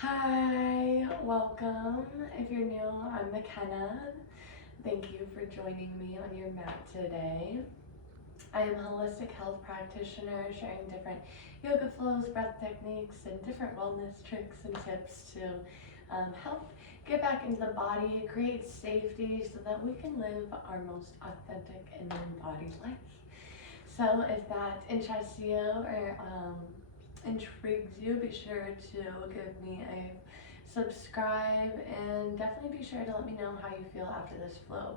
Hi, welcome. If you're new, I'm McKenna. Thank you for joining me on your mat today. I am a holistic health practitioner sharing different yoga flows, breath techniques, and different wellness tricks and tips to help get back into the body, create safety so that we can live our most authentic and embodied life. So if that interests you or intrigues you, be sure to give me a subscribe and definitely be sure to let me know how you feel after this flow.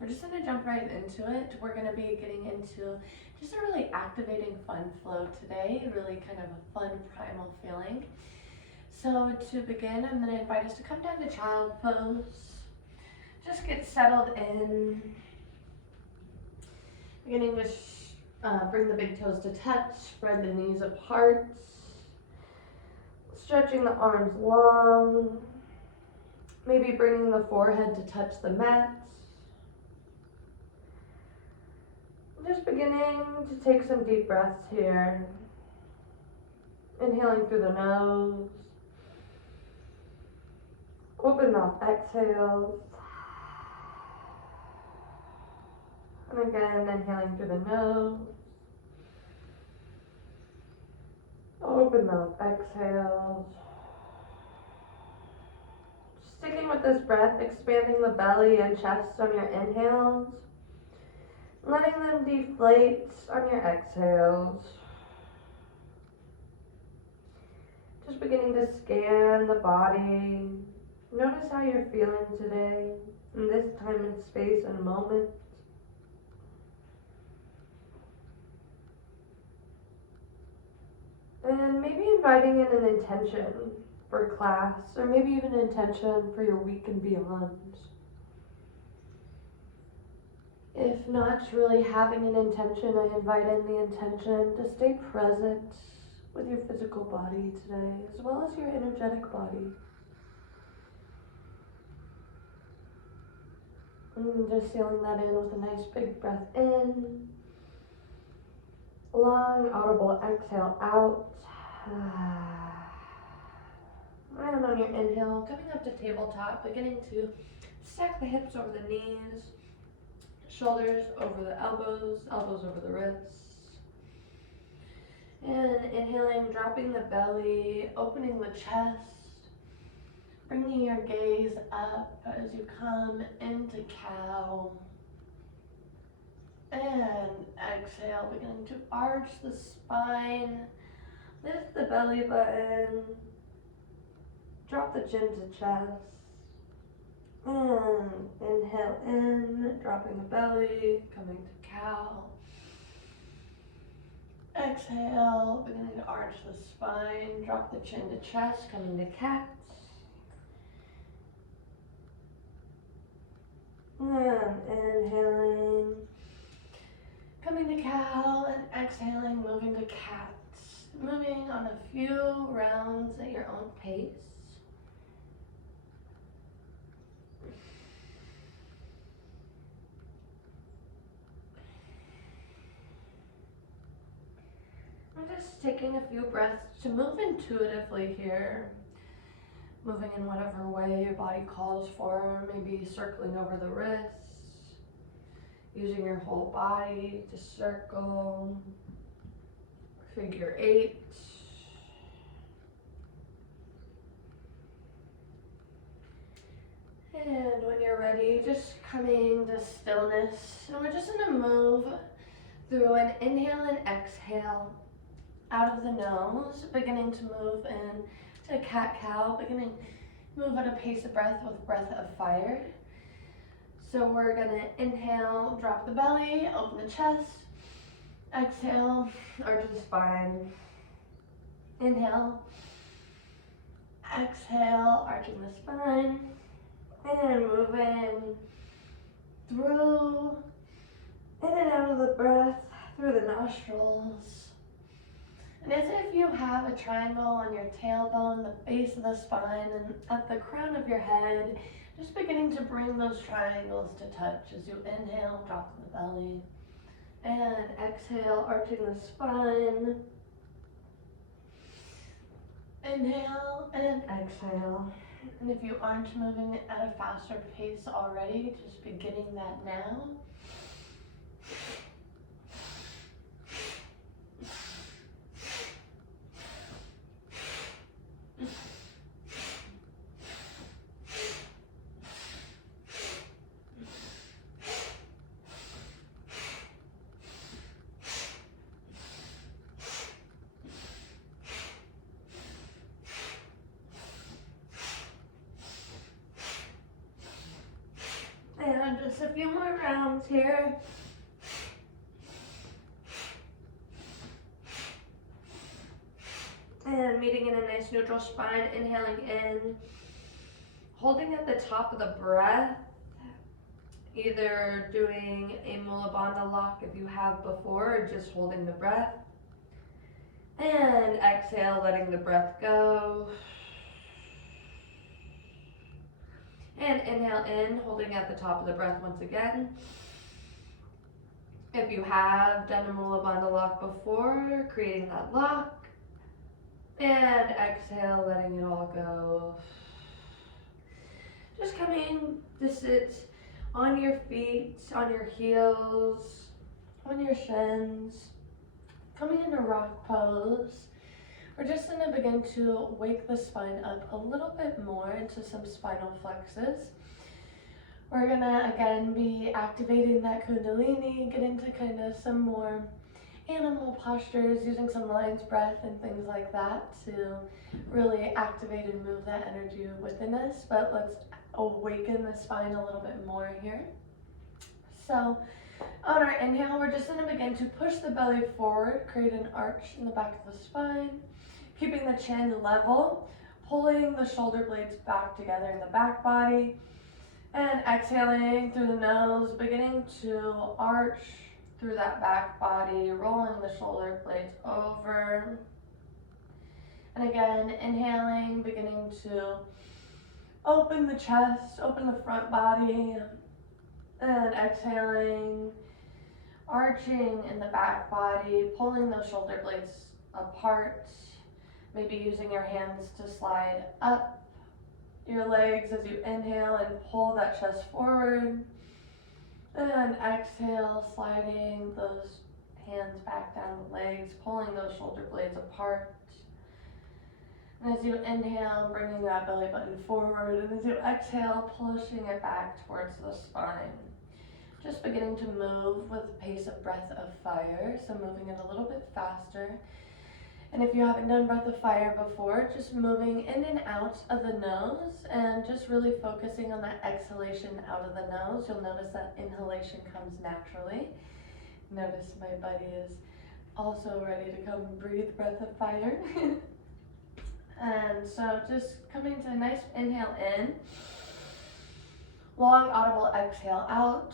We're just going to jump right into it. We're going to be getting into just a really activating fun flow today, really kind of a fun primal feeling. So to begin, I'm going to invite us to come down to child pose. Just get settled in. Beginning to bring the big toes to touch, spread the knees apart, stretching the arms long, maybe bringing the forehead to touch the mat. Just beginning to take some deep breaths here. Inhaling through the nose. Open mouth exhales. And again, inhaling through the nose. Open mouth exhales. Sticking with this breath, expanding the belly and chest on your inhales. Letting them deflate on your exhales. Just beginning to scan the body. Notice how you're feeling today, in this time and space and moment. And maybe inviting in an intention for class, or maybe even an intention for your week and beyond. If not really having an intention, I invite in the intention to stay present with your physical body today, as well as your energetic body. And just sealing that in with a nice big breath in. Long, audible exhale out. And on your inhale, coming up to tabletop, beginning to stack the hips over the knees, shoulders over the elbows, elbows over the wrists. And inhaling, dropping the belly, opening the chest, bringing your gaze up as you come into cow. And exhale, beginning to arch the spine, lift the belly button, drop the chin to chest. And inhale in, dropping the belly, coming to cow. Exhale, beginning to arch the spine, drop the chin to chest, coming to cat. And inhaling, coming to cow, and exhaling, moving to cat. Moving on a few rounds at your own pace. I'm just taking a few breaths to move intuitively here. Moving in whatever way your body calls for, maybe circling over the wrists, using your whole body to circle, figure 8. And when you're ready, just coming to stillness. And we're just gonna move through an inhale and exhale out of the nose, beginning to move in to cat-cow, beginning move at a pace of breath with breath of fire. So we're gonna inhale, drop the belly, open the chest. Exhale, arch the spine. Inhale. Exhale, arching the spine. And moving through, in and out of the breath, through the nostrils. And as if you have a triangle on your tailbone, the base of the spine, and at the crown of your head, just beginning to bring those triangles to touch as you inhale, dropping the belly. And exhale, arching the spine. Inhale and exhale. And if you aren't moving at a faster pace already, just beginning that now. And just a few more rounds here. And meeting in a nice neutral spine, inhaling in, holding at the top of the breath, either doing a Mula Bandha lock if you have before, or just holding the breath. And exhale, letting the breath go. And inhale in, holding at the top of the breath once again. If you have done a Mula Bandha lock before, creating that lock. And exhale, letting it all go. Just coming to sit on your feet, on your heels, on your shins. Coming into rock pose. We're just going to begin to wake the spine up a little bit more into some spinal flexes. We're going to again be activating that Kundalini, get into kind of some more animal postures, using some lion's breath and things like that to really activate and move that energy within us. But let's awaken the spine a little bit more here. So on our inhale, we're just going to begin to push the belly forward, create an arch in the back of the spine, keeping the chin level, pulling the shoulder blades back together in the back body, and exhaling through the nose, beginning to arch through that back body, rolling the shoulder blades over. And again, inhaling, beginning to open the chest, open the front body, and exhaling, arching in the back body, pulling those shoulder blades apart, maybe using your hands to slide up your legs as you inhale and pull that chest forward. And exhale, sliding those hands back down the legs, pulling those shoulder blades apart. And as you inhale, bringing that belly button forward. And as you exhale, pushing it back towards the spine. Just beginning to move with the pace of breath of fire. So moving it a little bit faster. And if you haven't done breath of fire before, just moving in and out of the nose and just really focusing on that exhalation out of the nose. You'll notice that inhalation comes naturally. Notice my buddy is also ready to come breathe breath of fire. And so just coming to a nice inhale in, long audible exhale out.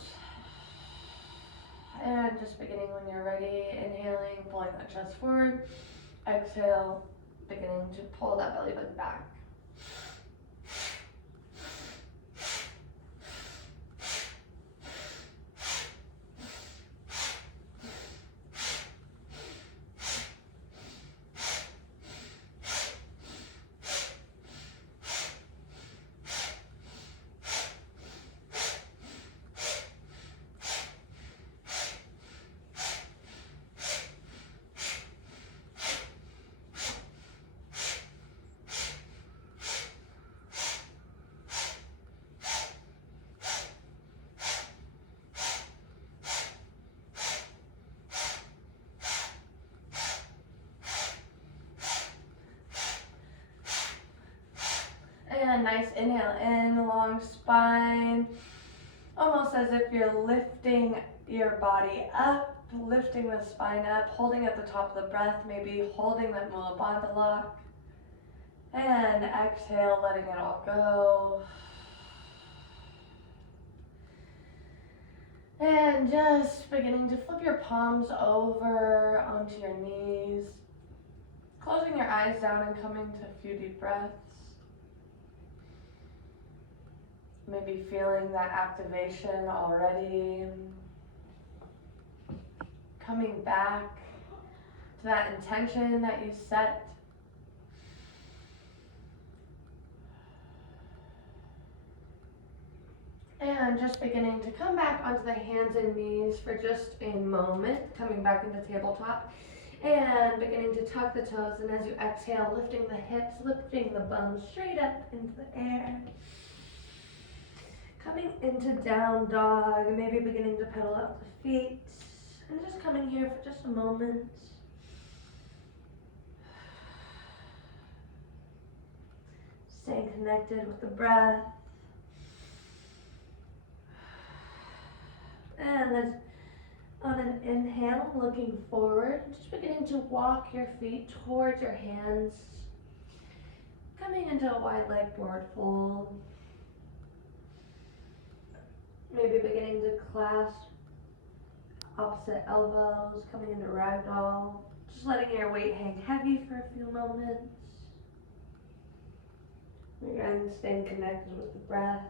And just beginning when you're ready, inhaling, pulling that chest forward. Exhale, beginning to pull that belly button back. And a nice inhale in, long spine, almost as if you're lifting your body up, lifting the spine up, holding at the top of the breath, maybe holding that Mula Bandha lock. And exhale, letting it all go. And just beginning to flip your palms over onto your knees, closing your eyes down and coming to a few deep breaths. Maybe feeling that activation already. Coming back to that intention that you set. And just beginning to come back onto the hands and knees for just a moment, coming back into tabletop. And beginning to tuck the toes, and as you exhale, lifting the hips, lifting the bum straight up into the air. Coming into down dog, maybe beginning to pedal up the feet, and just coming here for just a moment. Staying connected with the breath. And then on an inhale, looking forward, just beginning to walk your feet towards your hands. Coming into a wide leg forward fold. Maybe beginning to clasp opposite elbows, coming into ragdoll. Just letting your weight hang heavy for a few moments. Again, staying connected with the breath.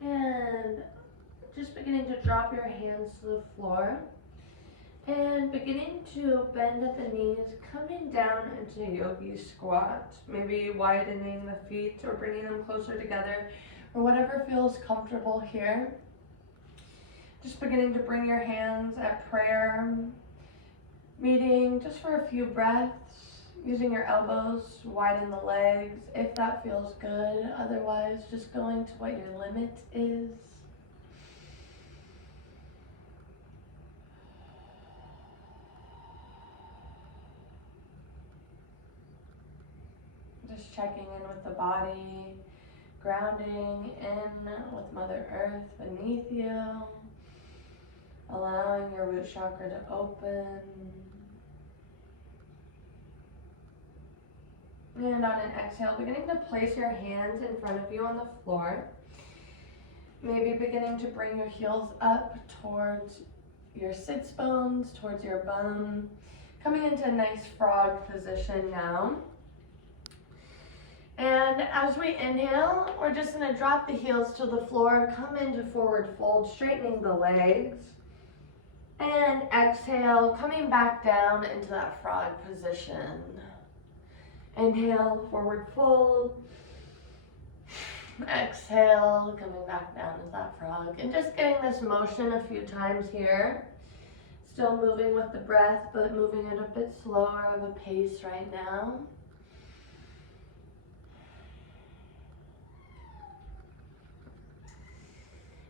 And just beginning to drop your hands to the floor. And beginning to bend at the knees, coming down into yogi squat. Maybe widening the feet or bringing them closer together, or whatever feels comfortable here. Just beginning to bring your hands at prayer, meeting just for a few breaths, using your elbows, widen the legs if that feels good. Otherwise, just going to what your limit is. Just checking in with the body, grounding in with Mother Earth beneath you, allowing your root chakra to open. And on an exhale, beginning to place your hands in front of you on the floor. Maybe beginning to bring your heels up towards your sits bones, towards your bum. Coming into a nice frog position now. And as we inhale, we're just going to drop the heels to the floor, come into forward fold, straightening the legs. And exhale, coming back down into that frog position. Inhale, forward fold. Exhale, coming back down into that frog. And just getting this motion a few times here. Still moving with the breath, but moving at a bit slower of a pace right now.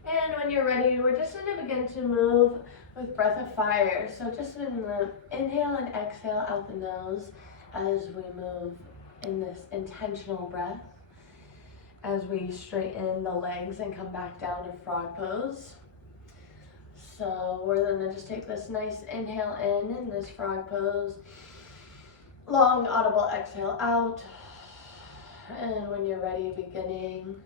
And when you're ready, we're just going to begin to move with breath of fire. So just in the inhale and exhale out the nose as we move in this intentional breath. As we straighten the legs and come back down to frog pose. So we're going to just take this nice inhale in this frog pose. Long audible exhale out. And when you're ready, beginning.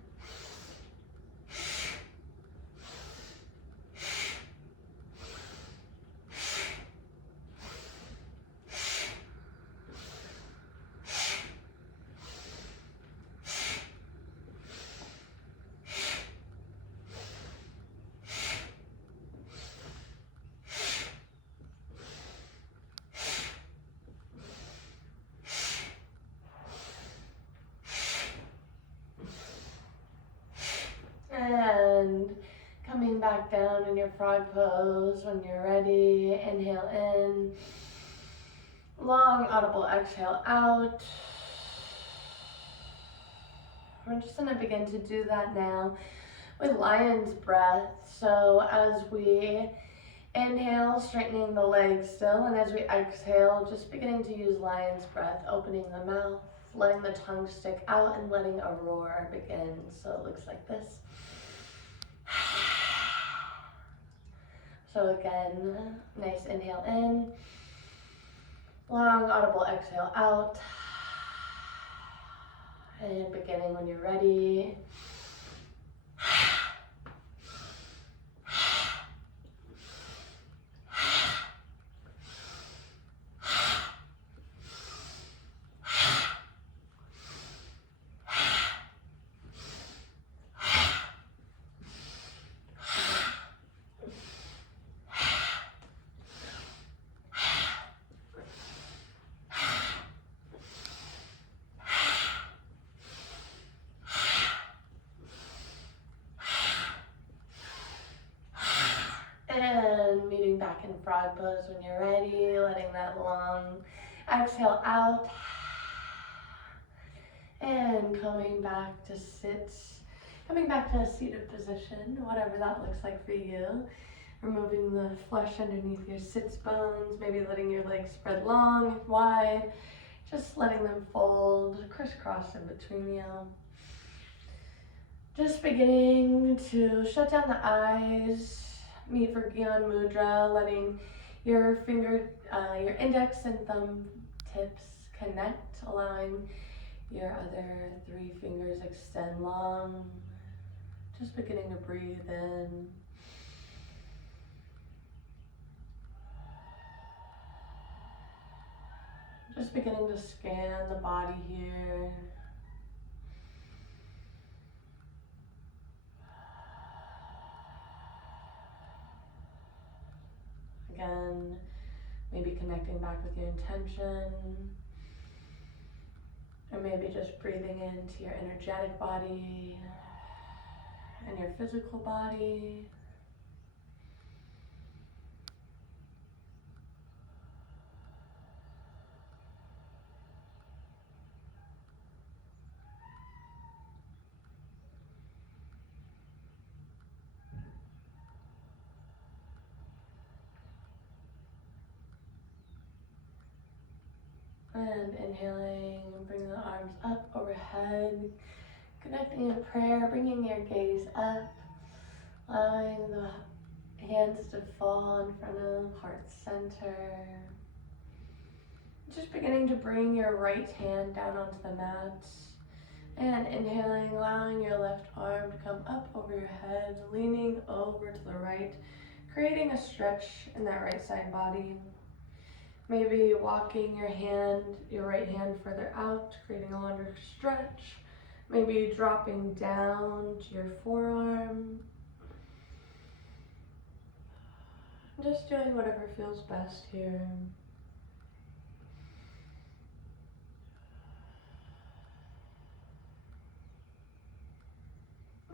And coming back down in your frog pose when you're ready. Inhale in. Long audible exhale out. We're just going to begin to do that now with lion's breath. So as we inhale, straightening the legs still, and as we exhale, just beginning to use lion's breath, opening the mouth, letting the tongue stick out, and letting a roar begin. So it looks like this. So again, nice inhale in, long audible exhale out, and beginning when you're ready. back in frog pose when you're ready, letting that long exhale out. And coming back to sit, coming back to a seated position, whatever that looks like for you. Removing the flesh underneath your sits bones, maybe letting your legs spread long, wide, just letting them fold, crisscross in between you. Just beginning to shut down the eyes, meet for Gyan Mudra, letting your your index and thumb tips connect, allowing your other 3 fingers extend long. Just beginning to breathe in. Just beginning to scan the body here. Again, maybe connecting back with your intention. Or maybe just breathing into your energetic body and your physical body. And inhaling, bring the arms up overhead, connecting in prayer, bringing your gaze up, allowing the hands to fall in front of heart center. Just beginning to bring your right hand down onto the mat. And inhaling, allowing your left arm to come up over your head, leaning over to the right, creating a stretch in that right side body. Maybe walking your right hand further out, creating a longer stretch. Maybe dropping down to your forearm. Just doing whatever feels best here.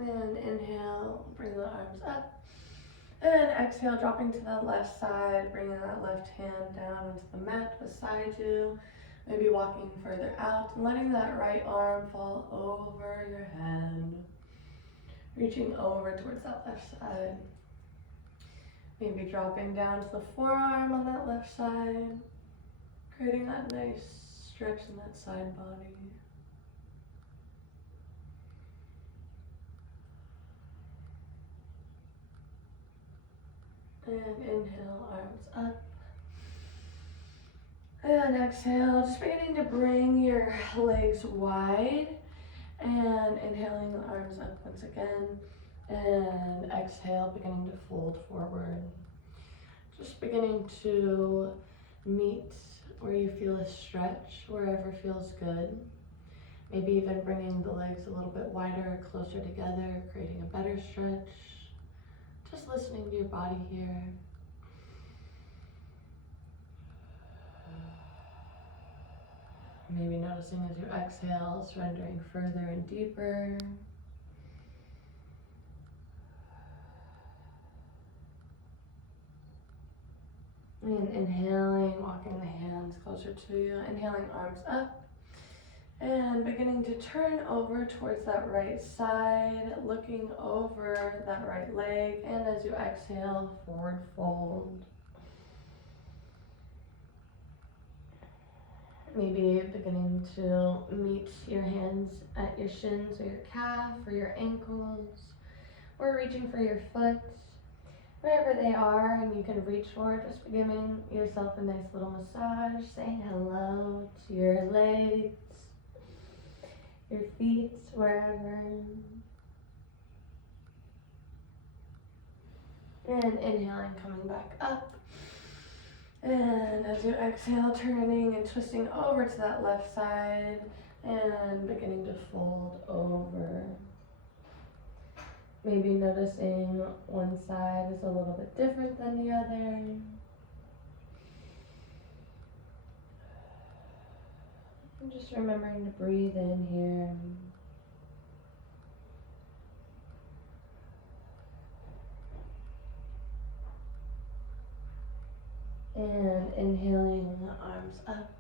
And inhale, bring the arms up. And exhale, dropping to the left side, bringing that left hand down onto the mat beside you. Maybe walking further out and letting that right arm fall over your head. Reaching over towards that left side. Maybe dropping down to the forearm on that left side. Creating that nice stretch in that side body. And inhale, arms up. And exhale, just beginning to bring your legs wide. And inhaling, the arms up once again. And exhale, beginning to fold forward. Just beginning to meet where you feel a stretch, wherever feels good. Maybe even bringing the legs a little bit wider, closer together, creating a better stretch. Just listening to your body here. Maybe noticing as you exhale, surrendering further and deeper. And inhaling, walking the hands closer to you. Inhaling, arms up. And beginning to turn over towards that right side, looking over that right leg. And as you exhale, forward fold. Maybe beginning to meet your hands at your shins or your calf or your ankles, or reaching for your foot, wherever they are and you can reach for, just giving yourself a nice little massage, saying hello to your legs, your feet, wherever. And inhaling, coming back up. And as you exhale, turning and twisting over to that left side and beginning to fold over. Maybe noticing one side is a little bit different than the other. And just remembering to breathe in here. And inhaling, arms up.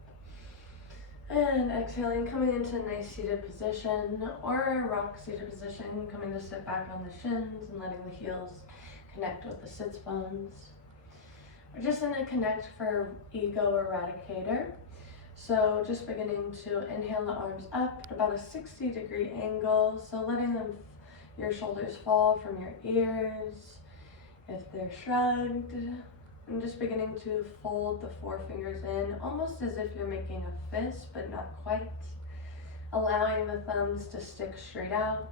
And exhaling, coming into a nice seated position or a rock seated position, coming to sit back on the shins and letting the heels connect with the sits bones. We're just going to connect for ego eradicator. So just beginning to inhale the arms up at about a 60-degree angle. So letting your shoulders fall from your ears if they're shrugged. And just beginning to fold the forefingers in, almost as if you're making a fist, but not quite. Allowing the thumbs to stick straight out.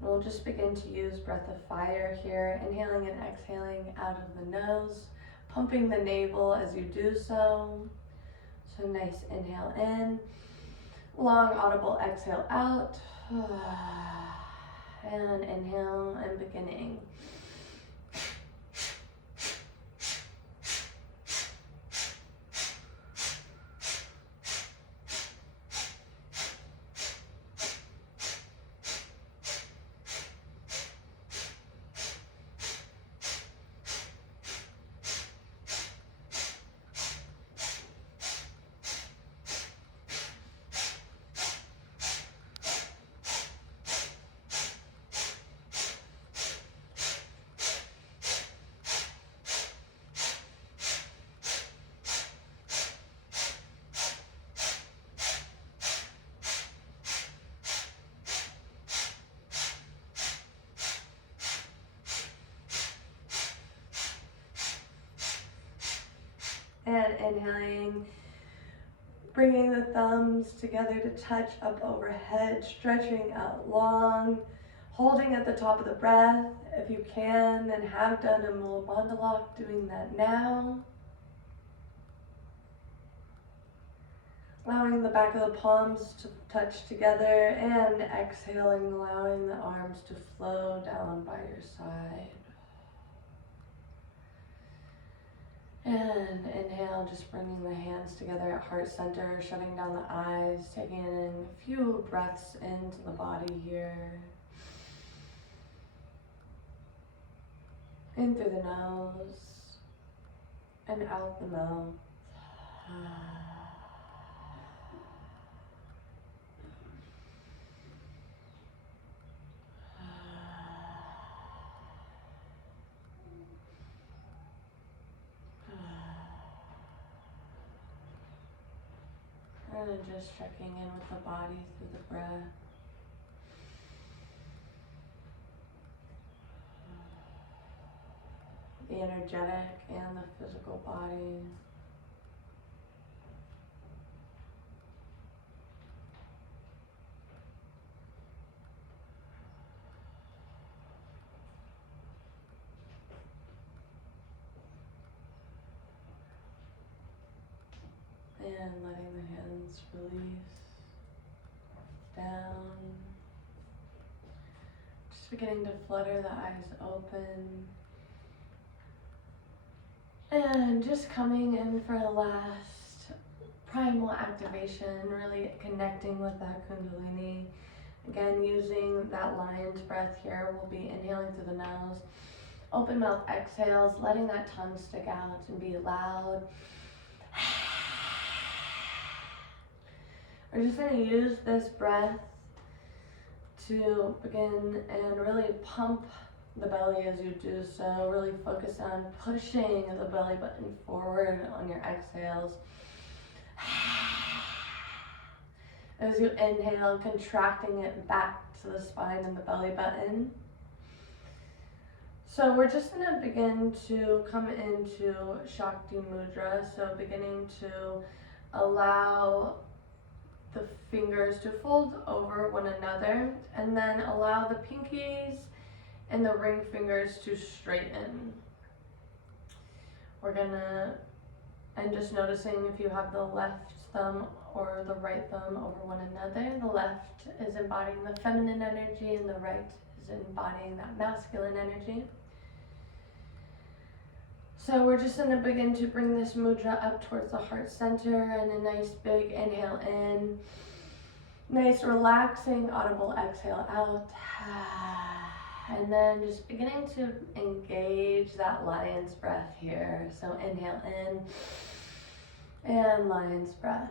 And we'll just begin to use breath of fire here, inhaling and exhaling out of the nose, pumping the navel as you do so. So nice inhale in, long audible exhale out, and inhale and beginning. And inhaling, bringing the thumbs together to touch up overhead, stretching out long, holding at the top of the breath if you can and have done a Mula Bandha lock, doing that now. Allowing the back of the palms to touch together and exhaling, allowing the arms to flow down by your side. And inhale, just bringing the hands together at heart center, shutting down the eyes, taking in a few breaths into the body here. In through the nose and out the mouth. And just checking in with the body through the breath. The energetic and the physical body. And letting the hands release down. Just beginning to flutter the eyes open. And just coming in for the last primal activation, really connecting with that Kundalini. Again, using that lion's breath here, we'll be inhaling through the nose. Open mouth exhales, letting that tongue stick out and be loud. We're just going to use this breath to begin and really pump the belly as you do so. Really focus on pushing the belly button forward on your exhales. As you inhale, contracting it back to the spine and the belly button. So we're just going to begin to come into Shakti Mudra. So beginning to allow the fingers to fold over one another, and then allow the pinkies and the ring fingers to straighten. We're gonna, and just noticing if you have the left thumb or the right thumb over one another. The left is embodying the feminine energy and the right is embodying that masculine energy. So we're just going to begin to bring this mudra up towards the heart center, and a nice big inhale in. Nice relaxing audible exhale out. And then just beginning to engage that lion's breath here. So inhale in and lion's breath.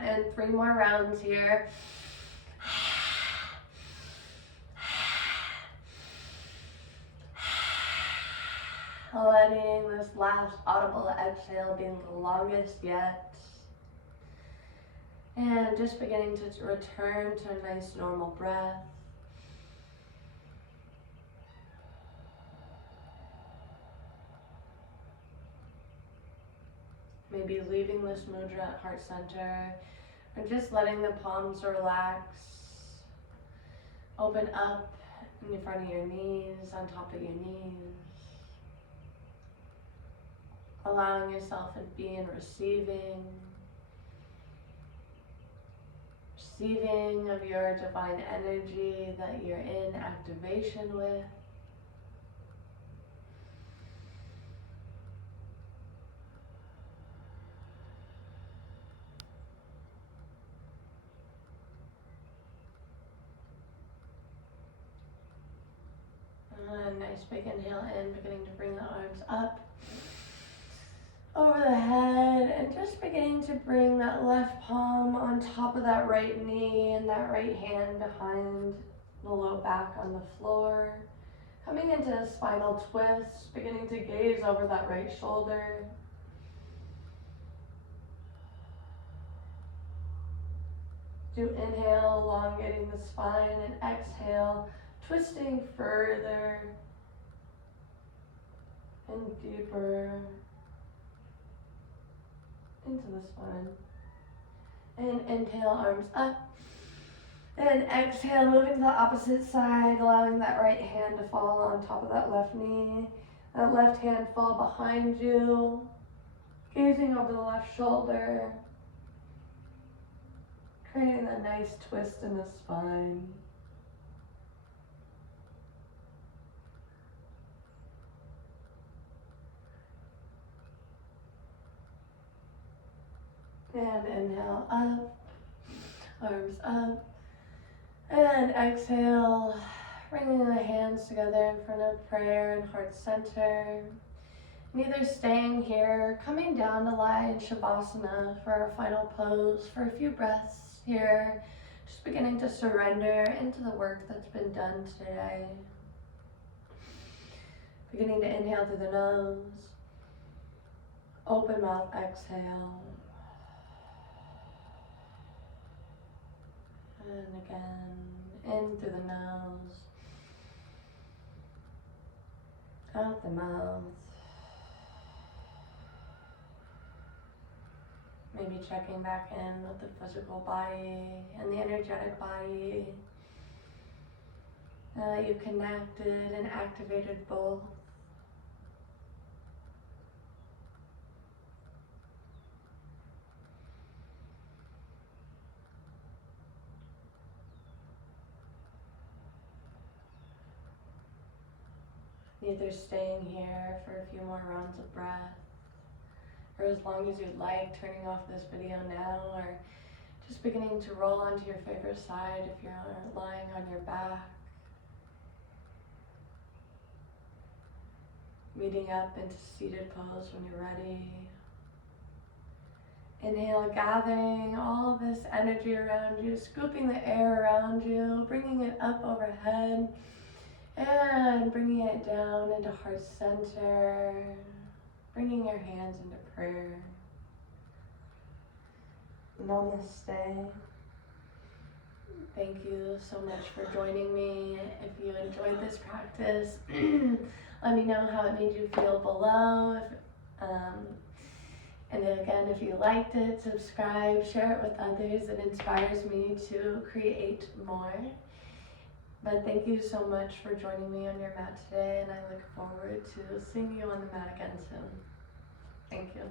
And 3 more rounds here. Letting this last audible exhale be the longest yet. And just beginning to return to a nice normal breath. Maybe leaving this mudra at heart center, or just letting the palms relax. Open up in front of your knees, on top of your knees. Allowing yourself to be in receiving of your divine energy that you're in activation with. Nice big inhale in, beginning to bring the arms up over the head, and just beginning to bring that left palm on top of that right knee and that right hand behind the low back on the floor. Coming into a spinal twist, beginning to gaze over that right shoulder. Do inhale, elongating the spine, and exhale, twisting further and deeper into the spine. And inhale, arms up. And exhale, moving to the opposite side, allowing that right hand to fall on top of that left knee. That left hand fall behind you, gazing over the left shoulder, creating a nice twist in the spine. And inhale up, arms up. And exhale, bringing the hands together in front of prayer and heart center. And either staying here, coming down to lie in Shavasana for our final pose for a few breaths here. Just beginning to surrender into the work that's been done today. Beginning to inhale through the nose. Open mouth, exhale. And again, in through the nose, out the mouth. Maybe checking back in with the physical body and the energetic body. You've connected and activated both. Either staying here for a few more rounds of breath, or as long as you'd like, turning off this video now, or just beginning to roll onto your favorite side if you're lying on your back. Meeting up into seated pose when you're ready. Inhale, gathering all of this energy around you, scooping the air around you, bringing it up overhead. And bringing it down into heart center, bringing your hands into prayer. Namaste. Thank you so much for joining me. If you enjoyed this practice, let me know how it made you feel below. And then again, if you liked it, subscribe, share it with others. It inspires me to create more. But thank you so much for joining me on your mat today, and I look forward to seeing you on the mat again soon. Thank you.